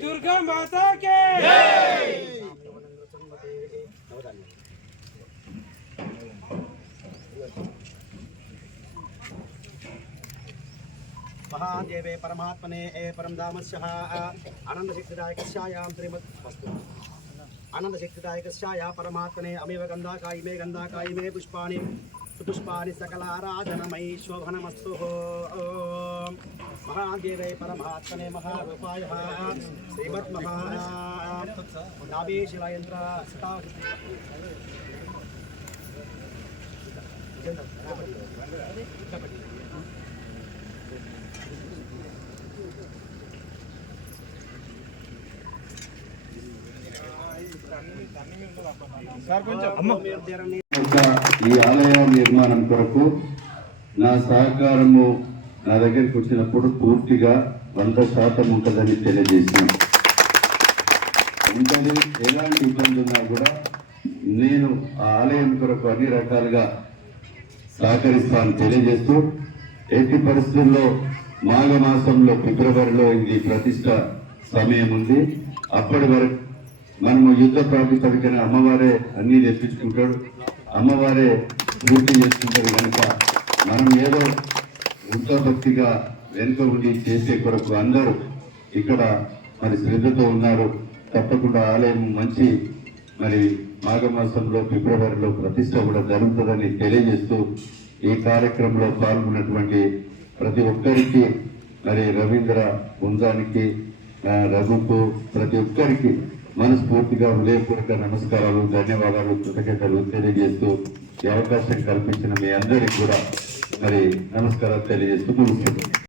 दुर्गा माता के महादेवे परमात्मने परम धामस्यः आनंद शक्तिदायकस्यायां श्रीमद् आनंद शक्तिदायकस्याया परमात्मने अमेव गंधाकायिमे पुष्पाणि सकलाराधनमयी शोभनमस्तु। ओम महादेवे परमात्मने महारूपाय श्रीमद् नाभि शिलायंत्र ఈ ఆలయ నిర్మాణం కొరకు నా సహకారము నా దగ్గరికి వచ్చినప్పుడు పూర్తిగా 100% ఉంటుందని తెలియజేశాను. ఉంటుంది, ఎలాంటి ఇబ్బంది ఉన్నా కూడా నేను ఆ ఆలయం కొరకు అన్ని రకాలుగా సహకరిస్తాను తెలియజేస్తూ, ఎట్టి పరిస్థితుల్లో మాఘమాసంలో ఫిబ్రవరిలో ఇది ప్రతిష్ట సమయం ఉంది. అప్పటి వరకు మనము యుద్ధ ప్రాతిపదికన అమ్మవారే అన్నీ తెప్పించుకుంటాడు, అమ్మవారే పూర్తి చేసుకుంటారు. కనుక మనం ఏదో వృత్తభక్తిగా వెనుక ఉండి చేసే కొరకు అందరూ ఇక్కడ మరి శ్రద్ధతో ఉన్నారు. తప్పకుండా ఆలయం మంచి మరి మాఘమాసంలో ఫిబ్రవరిలో ప్రతిష్ట కూడా జరుగుతుందని తెలియజేస్తూ, ఈ కార్యక్రమంలో పాల్గొన్నటువంటి ప్రతి ఒక్కరికి మరి రవీంద్ర బృందానికి రఘుకు ప్రతి ఒక్కరికి మనస్ఫూర్తిగా హృదయపూర్వక నమస్కారాలు, ధన్యవాదాలు, కృతజ్ఞతలు తెలియజేస్తూ ఈ అవకాశం కల్పించిన మీ అందరికీ కూడా మరి నమస్కారాలు తెలియజేస్తూ ముగిస్తున్నాను.